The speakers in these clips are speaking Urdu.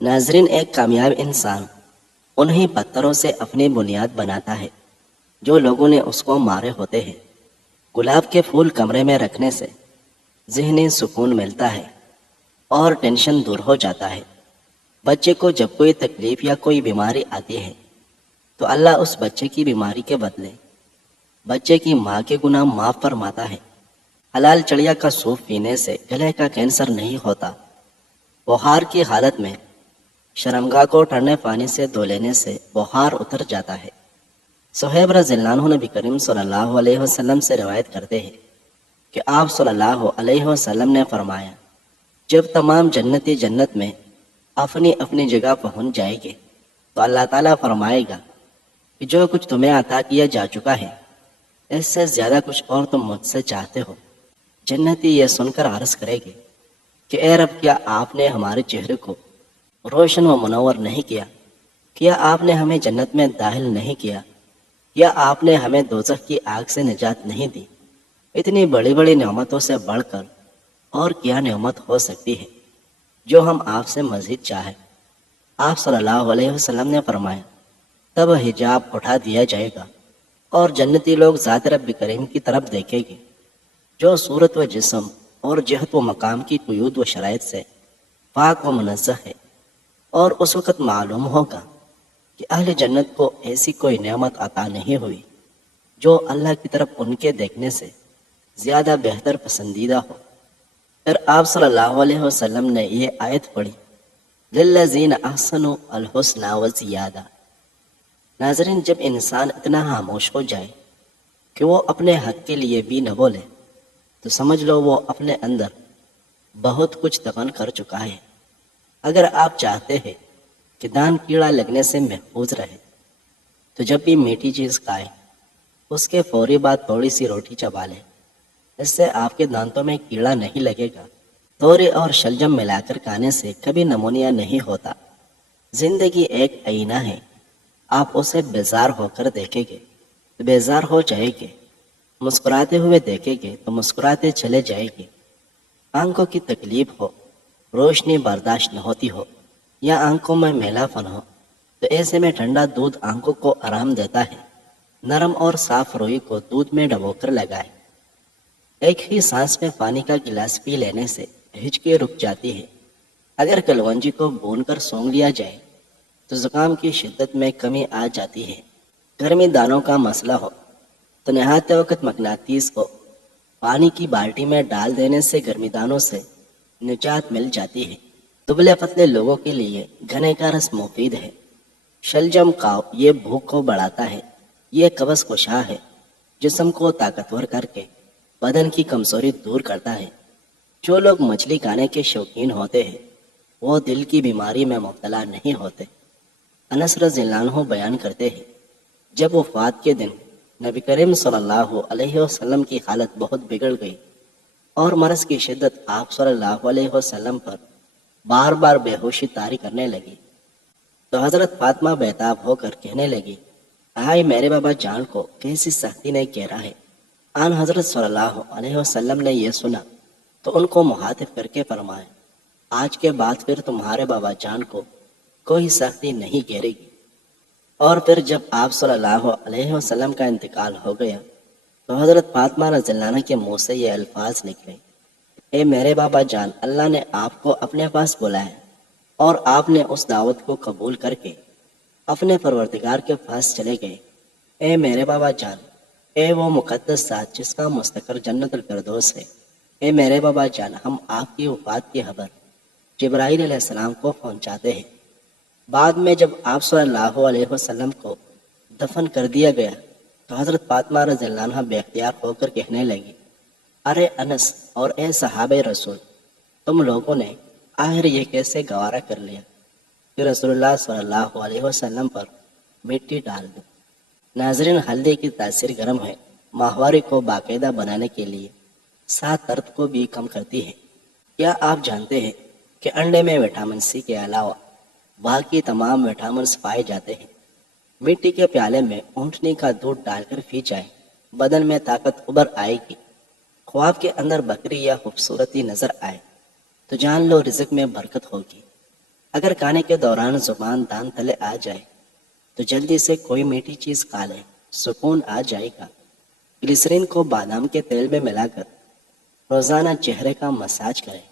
ناظرین، ایک کامیاب انسان انہی پتھروں سے اپنی بنیاد بناتا ہے جو لوگوں نے اس کو مارے ہوتے ہیں۔ گلاب کے پھول کمرے میں رکھنے سے ذہنی سکون ملتا ہے اور ٹینشن دور ہو جاتا ہے۔ بچے کو جب کوئی تکلیف یا کوئی بیماری آتی ہے تو اللہ اس بچے کی بیماری کے بدلے بچے کی ماں کے گناہ معاف فرماتا ہے۔ حلال چڑیا کا سوپ پینے سے گلے کا کینسر نہیں ہوتا۔ بخار کی حالت میں شرمگاہ کو ٹھنڈے پانی سے دھو لینے سے بخار اتر جاتا ہے۔ صہیب رضی اللہ عنہ نبی کریم صلی اللہ علیہ وسلم سے روایت کرتے ہیں کہ آپ صلی اللہ علیہ وسلم نے فرمایا، جب تمام جنتی جنت میں اپنی اپنی جگہ پہنچ جائے گے تو اللہ تعالیٰ فرمائے گا کہ جو کچھ تمہیں عطا کیا جا چکا ہے اس سے زیادہ کچھ اور تم مجھ سے چاہتے ہو۔ جنتی یہ سن کر عرض کرے گے کہ اے رب، کیا آپ نے ہمارے چہرے کو روشن و منور نہیں کیا؟ کیا آپ نے ہمیں جنت میں داخل نہیں کیا؟ یا آپ نے ہمیں دوزخ کی آگ سے نجات نہیں دی؟ اتنی بڑی بڑی نعمتوں سے بڑھ کر اور کیا نعمت ہو سکتی ہے جو ہم آپ سے مزید چاہیں؟ آپ صلی اللہ علیہ وسلم نے فرمایا، تب حجاب اٹھا دیا جائے گا اور جنتی لوگ ذات رب کریم کی طرف دیکھیں گے جو صورت و جسم اور جہت و مقام کی قیود و شرائط سے پاک و منزہ ہے، اور اس وقت معلوم ہوگا کہ اہل جنت کو ایسی کوئی نعمت عطا نہیں ہوئی جو اللہ کی طرف ان کے دیکھنے سے زیادہ بہتر پسندیدہ ہو۔ پھر آپ صلی اللہ علیہ وسلم نے یہ آیت پڑھی، للذین احسنوا الحسنی وزیادہ۔ ناظرین، جب انسان اتنا خاموش ہو جائے کہ وہ اپنے حق کے لیے بھی نہ بولے تو سمجھ لو وہ اپنے اندر بہت کچھ دفن کر چکا ہے۔ اگر آپ چاہتے ہیں کہ دان کیڑا لگنے سے محفوظ رہے تو جب بھی میٹھی چیز کھائے اس کے فوری بعد تھوڑی سی روٹی چبا لیں، اس سے آپ کے دانتوں میں کیڑا نہیں لگے گا۔ توری اور شلجم ملا کر کھانے سے کبھی نمونیا نہیں ہوتا۔ زندگی ایک آئینہ ہے، آپ اسے بیزار ہو کر دیکھیں گے تو بیزار ہو جائیں گے، مسکراتے ہوئے دیکھیں گے تو مسکراتے چلے جائیں گے۔ آنکھوں کی تکلیف ہو، روشنی برداشت نہ ہوتی ہو یا آنکھوں میں میلا پن ہو تو ایسے میں ٹھنڈا دودھ آنکھوں کو آرام دیتا ہے۔ نرم اور صاف روئی کو دودھ میں ڈبو کر لگائے۔ ایک ہی سانس میں پانی کا گلاس پی لینے سے ہچکی رک جاتی ہے۔ اگر کلونجی کو بھون کر سونگھ لیا جائے تو زکام کی شدت میں کمی آ جاتی ہے۔ گرمی دانوں کا مسئلہ ہو تو نہاتے وقت مقناطیس کو پانی کی بالٹی میں ڈال دینے سے گرمی دانوں سے نجات مل جاتی ہے۔ دبلے پتلے لوگوں کے لیے گنے کا رس مفید ہے۔ شلجم کھاؤ، یہ بھوک کو بڑھاتا ہے، یہ قبض کشا ہے، جسم کو طاقتور کر کے بدن کی کمزوری دور کرتا ہے۔ جو لوگ مچھلی کھانے کے شوقین ہوتے ہیں وہ دل کی بیماری میں مبتلا نہیں ہوتے۔ انس رضی اللہ عنہ بیان کرتے ہیں، جب وفات کے دن نبی کریم صلی اللہ علیہ وسلم کی حالت بہت بگڑ گئی اور مرض کی شدت آپ صلی اللہ علیہ وسلم پر بار بار بے ہوشی طاری کرنے لگی تو حضرت فاطمہ بیتاب ہو کر کہنے لگی، آئے میرے بابا جان کو کیسی سختی نے گھیرا ہے۔ آن حضرت صلی اللہ علیہ وسلم نے یہ سنا تو ان کو مخاطب کر کے فرمایا، آج کے بعد پھر تمہارے بابا جان کو کوئی سختی نہیں گھیرے گی۔ اور پھر جب آپ صلی اللہ علیہ وسلم کا انتقال ہو گیا تو حضرت فاطمہ رضی اللہ عنہ کے منہ سے یہ الفاظ نکلے، اے میرے بابا جان، اللہ نے آپ کو اپنے پاس بلایا اور آپ نے اس دعوت کو قبول کر کے اپنے پروردگار کے پاس چلے گئے۔ اے میرے بابا جان، اے وہ مقدس ذات جس کا مستقر جنت الفردوس ہے، اے میرے بابا جان، ہم آپ کی وفات کی خبر جبرائیل علیہ السلام کو پہنچاتے ہیں۔ بعد میں جب آپ صلی اللہ علیہ وسلم کو دفن کر دیا گیا تو حضرت فاطمہ رضی اللہ عنہ بے اختیار ہو کر کہنے لگی، ارے انس اور اے صحابہ رسول، تم لوگوں نے آخر یہ کیسے گوارا کر لیا کہ رسول اللہ صلی اللہ علیہ وسلم پر مٹی ڈال دو۔ ناظرین، ہلدی کی تاثیر گرم ہے، ماہواری کو باقاعدہ بنانے کے لیے ساتھ درد کو بھی کم کرتی ہے۔ کیا آپ جانتے ہیں کہ انڈے میں وٹامن سی کے علاوہ باقی تمام وٹامنس پائے جاتے ہیں؟ مٹی کے پیالے میں اونٹنی کا دودھ ڈال کر پی جائے، بدن میں طاقت ابھر آئے گی۔ خواب کے اندر بکری یا خوبصورتی نظر آئے تو جان لو رزق میں برکت ہوگی۔ اگر کھانے کے دوران زبان دان تلے آ جائے تو جلدی سے کوئی میٹھی چیز کھا لیں، سکون آ جائے گا۔ گلیسرین کو بادام کے تیل میں ملا کر روزانہ چہرے کا مساج کریں۔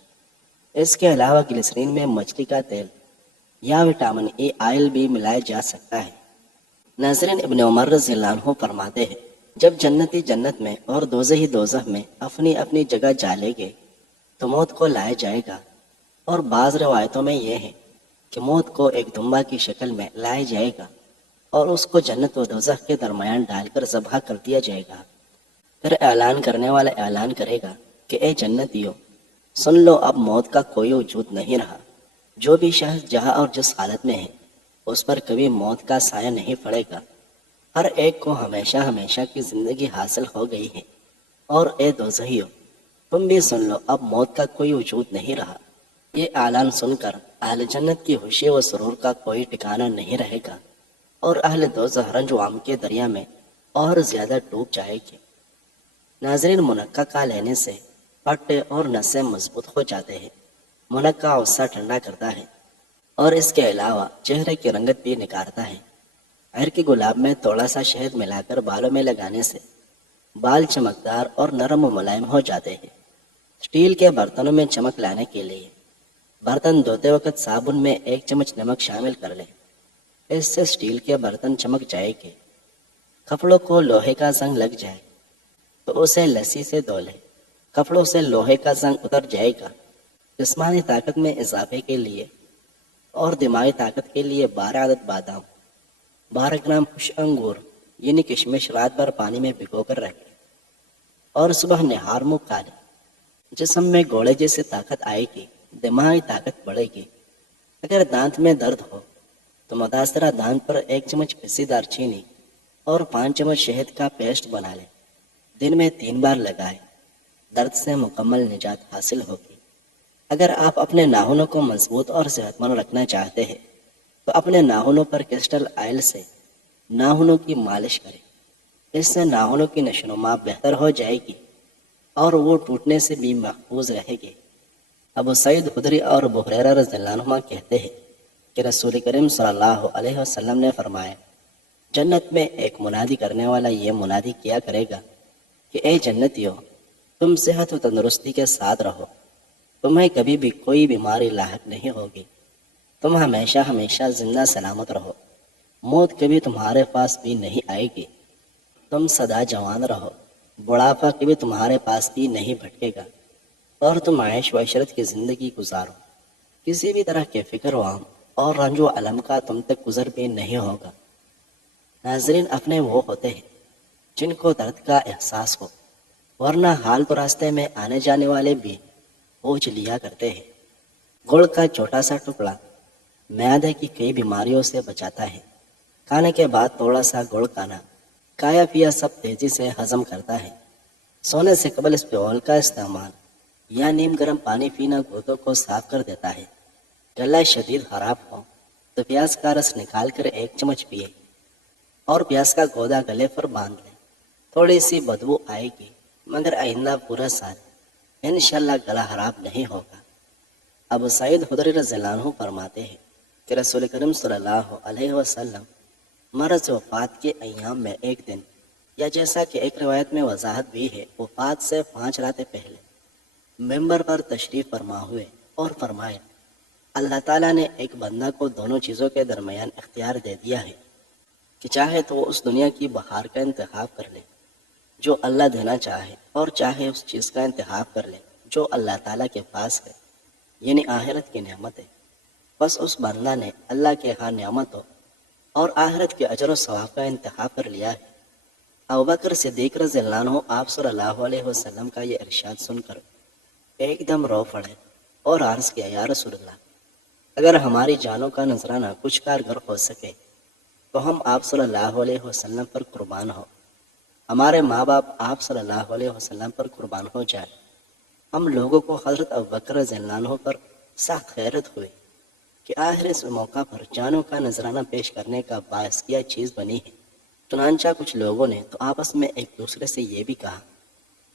اس کے علاوہ گلیسرین میں مچھلی کا تیل یا وٹامن ای آئل بھی ملایا جا سکتا ہے۔ ناظرین، ابن عمر رضی اللہ عنہ فرماتے ہیں، جب جنتی جنت میں اور دوزخی دوزخ میں اپنی اپنی جگہ جا لے گے تو موت کو لایا جائے گا، اور بعض روایتوں میں یہ ہے کہ موت کو ایک دمبا کی شکل میں لایا جائے گا اور اس کو جنت و دوزخ کے درمیان ڈال کر ذبح کر دیا جائے گا۔ پھر اعلان کرنے والا اعلان کرے گا کہ اے جنتیو، سن لو، اب موت کا کوئی وجود نہیں رہا۔ جو بھی شخص جہاں اور جس حالت میں ہے اس پر کبھی موت کا سایہ نہیں پڑے گا۔ ہر ایک کو ہمیشہ ہمیشہ کی زندگی حاصل ہو گئی ہے، اور اے دوزخیو، تم بھی سن لو، اب موت کا کوئی وجود نہیں رہا۔ یہ اعلان سن کر اہل جنت کی خوشی و سرور کا کوئی ٹھکانہ نہیں رہے گا، اور اہل دوزخ رنج و غم کے دریا میں اور زیادہ ڈوب جائے گی۔ ناظرین، منقع کا لینے سے پٹے اور نسیں مضبوط ہو جاتے ہیں۔ منقع غصہ ٹھنڈا کرتا ہے اور اس کے علاوہ چہرے کی رنگت بھی نکھارتا ہے۔ عرق گلاب میں تھوڑا سا شہد ملا کر بالوں میں لگانے سے بال چمکدار اور نرم و ملائم ہو جاتے ہیں۔ اسٹیل کے برتنوں میں چمک لانے کے لیے برتن دھوتے وقت صابن میں 1 چمچ نمک شامل کر لیں۔ اس سے اسٹیل کے برتن چمک جائے گے۔ کپڑوں کو لوہے کا زنگ لگ جائے تو اسے لسی سے دھو لیں، کپڑوں سے لوہے کا زنگ اتر جائے گا۔ جسمانی طاقت میں اضافے کے لیے اور دماغی طاقت کے لیے 12 عدد بادام، 12 گرام خشک انگور یعنی کشمش رات بھر پانی میں بھگو کر رکھیں اور صبح نہار منہ کھا لیں۔ جسم میں گھوڑے جیسی طاقت آئے گی، دماغی طاقت بڑھے گی۔ اگر دانت میں درد ہو تو متاثرہ دانت پر 1 چمچ پسی دار چینی اور 5 چمچ شہد کا پیسٹ بنا لیں۔ دن میں 3 بار لگائیں، درد سے مکمل نجات حاصل ہوگی۔ اگر آپ اپنے ناخنوں کو مضبوط اور صحت مند رکھنا چاہتے ہیں تو اپنے ناخنوں پر کیسٹر آئل سے ناخنوں کی مالش کریں۔ اس سے ناخنوں کی نشوونما بہتر ہو جائے گی اور وہ ٹوٹنے سے بھی محفوظ رہے گی۔ ابو سعید خدری اور ابو ہریرہ رضی اللہ عنہما کہتے ہیں کہ رسول کریم صلی اللہ علیہ وسلم نے فرمایا، جنت میں ایک منادی کرنے والا یہ منادی کیا کرے گا کہ اے جنتیو، تم صحت و تندرستی کے ساتھ رہو، تمہیں کبھی بھی کوئی بیماری لاحق نہیں ہوگی، تم ہمیشہ ہمیشہ زندہ سلامت رہو، موت کبھی تمہارے پاس بھی نہیں آئے گی، تم سدا جوان رہو، بڑھاپا کبھی تمہارے پاس بھی نہیں بھٹکے گا، اور تم عیش و عشرت کی زندگی گزارو، کسی بھی طرح کے فکر و غم اور رنج و الم کا تم تک گزر بھی نہیں ہوگا۔ ناظرین، اپنے وہ ہوتے ہیں جن کو درد کا احساس ہو، ورنہ حال تو راستے میں آنے جانے والے بھی پوچھ لیا کرتے ہیں۔ گڑ کا چھوٹا سا ٹکڑا معدے کی کئی بیماریوں سے بچاتا ہے۔ کھانے کے بعد تھوڑا سا گڑ کھانا کھایا پیا سب تیزی سے ہضم کرتا ہے۔ سونے سے قبل اس پیول کا استعمال یا نیم گرم پانی پینا گردوں کو صاف کر دیتا ہے۔ گلا شدید خراب ہو تو پیاز کا رس نکال کر 1 چمچ پیے اور پیاز کا گودا گلے پر باندھ لیں۔ تھوڑی سی بدبو آئے گی مگر آئندہ پورا سال انشاءاللہ گلا خراب نہیں ہوگا۔ ابو سعید خدری رضی اللہ عنہ فرماتے ہیں کہ رسول کریم صلی اللہ علیہ وسلم مرض وفات کے ایام میں ایک دن، یا جیسا کہ ایک روایت میں وضاحت بھی ہے، وفات سے 5 راتیں پہلے ممبر پر تشریف فرما ہوئے اور فرمایا، اللہ تعالیٰ نے ایک بندہ کو دونوں چیزوں کے درمیان اختیار دے دیا ہے کہ چاہے تو وہ اس دنیا کی بہار کا انتخاب کر لے جو اللہ دینا چاہے، اور چاہے اس چیز کا انتخاب کر لے جو اللہ تعالیٰ کے پاس ہے، یعنی آخرت کی نعمت ہے۔ بس اس بندہ نے اللہ کے ہاں نعمتوں اور آخرت کے اجر و ثواب کا انتخاب کر لیا ہے۔ ابوبکر صدیق رضی اللہ عنہ آپ صلی اللہ علیہ وسلم کا یہ ارشاد سن کر ایک دم رو پڑے اور عرض کیا، یا رسول اللہ، اگر ہماری جانوں کا نذرانہ کچھ کارگر ہو سکے تو ہم آپ صلی اللہ علیہ وسلم پر قربان ہو، ہمارے ماں باپ آپ صلی اللہ علیہ وسلم پر قربان ہو جائے۔ ہم لوگوں کو حضرت ابوبکر رضی اللہ عنہ پر سخت حیرت ہوئی کہ آخر اس موقع پر جانوں کا نذرانہ پیش کرنے کا باعث کیا چیز بنی ہے۔ چنانچہ کچھ لوگوں نے تو آپس میں ایک دوسرے سے یہ بھی کہا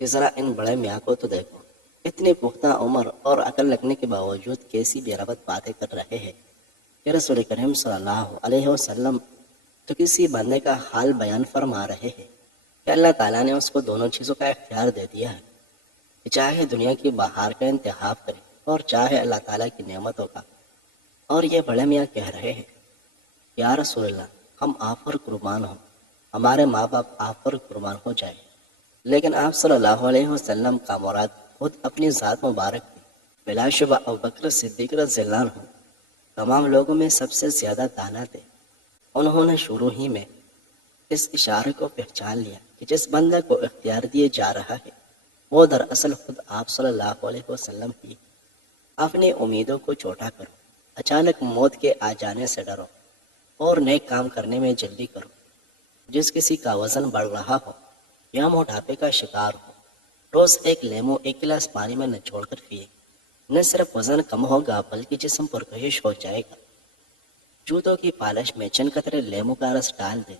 کہ ذرا ان بڑے میاں کو تو دیکھو، اتنی پختہ عمر اور عقل رکھنے کے باوجود کیسی بے ربط باتیں کر رہے ہیں۔ کہ رسول کریم صلی اللہ علیہ وسلم تو کسی بندے کا حال بیان فرما رہے ہیں کہ اللہ تعالیٰ نے اس کو دونوں چیزوں کا اختیار دے دیا ہے کہ چاہے دنیا کی بہار کا انتخاب کرے اور چاہے اللہ تعالیٰ کی نعمتوں کا۔ اور یہ بڑے میاں کہہ رہے ہیں، یا رسول اللہ، ہم آپ پر قربان ہوں، ہمارے ماں باپ آپ پر قربان ہو جائے۔ لیکن آپ صلی اللہ علیہ وسلم کا مراد خود اپنی ذات مبارک تھی۔ بلا شبہ ابوبکر صدیق رضی اللہ عنہ تمام لوگوں میں سب سے زیادہ دانا تھے۔ انہوں نے شروع ہی میں اس اشارے کو پہچان لیا کہ جس بندہ کو اختیار دیے جا رہا ہے وہ دراصل خود آپ صلی اللہ علیہ وسلم ہی۔ اپنی امیدوں کو چھوٹا کرو، اچانک موت کے آ جانے سے ڈرو اور نیک کام کرنے میں جلدی کرو۔ جس کسی کا وزن بڑھ رہا ہو یا موٹاپے کا شکار ہو، روز ایک لیمو ایک گلاس پانی میں نچوڑ کر پیے۔ نہ صرف وزن کم ہوگا بلکہ جسم پرکشش ہو جائے گا۔ جوتوں کی پالش میں چند قطرے لیمو کا رس ڈال دیں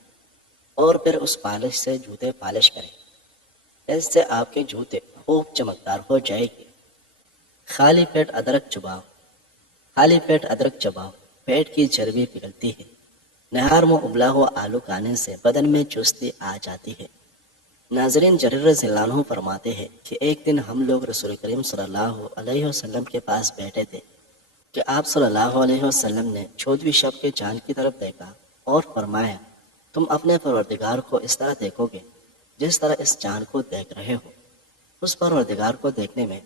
اور پھر اس پالش سے جوتے پالش کریں۔ اس سے آپ کے جوتے خوب چمکدار ہو جائے گے۔ خالی پیٹ ادرک چباؤ۔ خالی پیٹ ادرک چباؤ، پیٹ کی چربی پگھلتی ہے۔ نہار میں ابلا ہوا آلو کھانے سے بدن میں چستی آ جاتی ہے۔ ناظرین، جریر رضی اللہ عنہ فرماتے ہیں کہ ایک دن ہم لوگ رسول کریم صلی اللہ علیہ وسلم کے پاس بیٹھے تھے کہ آپ صلی اللہ علیہ وسلم نے 14ویں شب کے چاند کی طرف دیکھا اور فرمایا، تم اپنے پروردگار کو اس طرح دیکھو گے جس طرح اس چاند کو دیکھ رہے ہو۔ اس پروردگار کو دیکھنے میں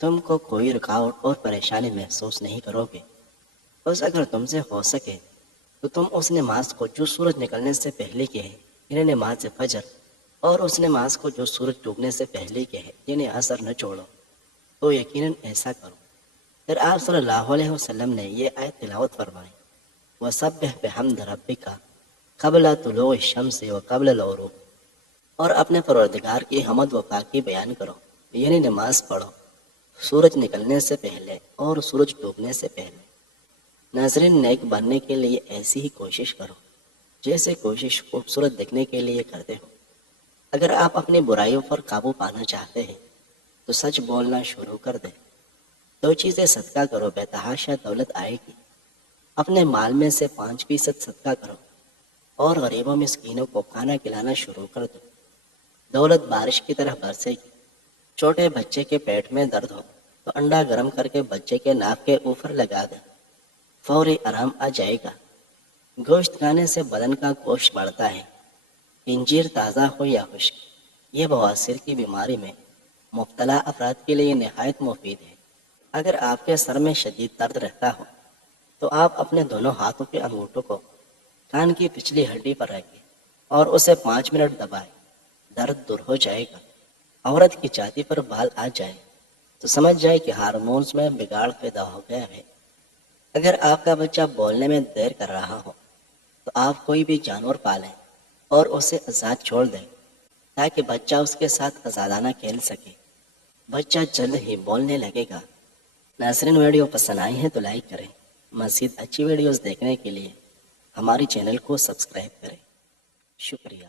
تم کو کوئی رکاوٹ اور پریشانی محسوس نہیں کرو گے۔ بس اگر تم سے ہو سکے تو تم اس نماز کو جو سورج نکلنے سے پہلے کی ہے یعنی نماز فجر، اور اس نماز کو جو سورج ڈوبنے سے پہلے کی ہے یعنی عصر نہ چھوڑو، تو یقیناً ایسا کرو۔ پھر آپ صلی اللہ علیہ وسلم نے یہ آیت تلاوت فرمائی، وَسَبِّحْ بِحَمْدِ رَبِّكَ قَبْلَ طُلُوعِ الشَّمْسِ وَقَبْلَ الْغُرُوبِ، اور اپنے پروردگار کی حمد و پاکی بیان کرو یعنی نماز پڑھو سورج نکلنے سے پہلے اور سورج ڈوبنے سے پہلے۔ ناظرین، نیک بننے کے لیے ایسی ہی کوشش کرو جیسے کوشش خوبصورت دکھنے کے لیے کرتے ہو۔ اگر آپ اپنی برائیوں پر قابو پانا چاہتے ہیں تو سچ بولنا شروع کر دیں۔ 2 چیزیں صدقہ کرو، بے تحاشا دولت آئے گی۔ اپنے مال میں سے 5% صدقہ کرو اور غریبوں مسکینوں کو کھانا کھلانا شروع کر دو۔ دولت بارش کی طرح برسے گی۔ چھوٹے بچے کے پیٹ میں درد ہو تو انڈا گرم کر کے بچے کے ناک کے اوپر لگا دیں، فوری آرام آ جائے گا۔ گوشت کھانے سے بدن کا گوشت بڑھتا ہے۔ انجیر تازہ ہو یا خشک، یہ بواسیر کی بیماری میں مبتلا افراد کے لیے نہایت مفید ہے۔ اگر آپ کے سر میں شدید درد رہتا ہو تو آپ اپنے دونوں ہاتھوں کے انگوٹھوں کو کان کی پچھلی ہڈی پر رکھیں اور اسے 5 منٹ دبائیں، درد دور ہو جائے گا۔ عورت کی چھاتی پر بال آ جائے تو سمجھ جائے کہ ہارمونز میں بگاڑ پیدا ہو گیا ہے۔ اگر آپ کا بچہ بولنے میں دیر کر رہا ہو تو آپ کوئی بھی جانور پالیں اور اسے آزاد چھوڑ دیں تاکہ بچہ اس کے ساتھ آزادانہ کھیل سکے۔ بچہ جلد ہی بولنے لگے گا۔ ناظرین، ویڈیو پسند آئی ہے تو لائک کریں۔ مزید اچھی ویڈیوز دیکھنے کے لیے ہماری چینل کو سبسکرائب کریں۔ شکریہ۔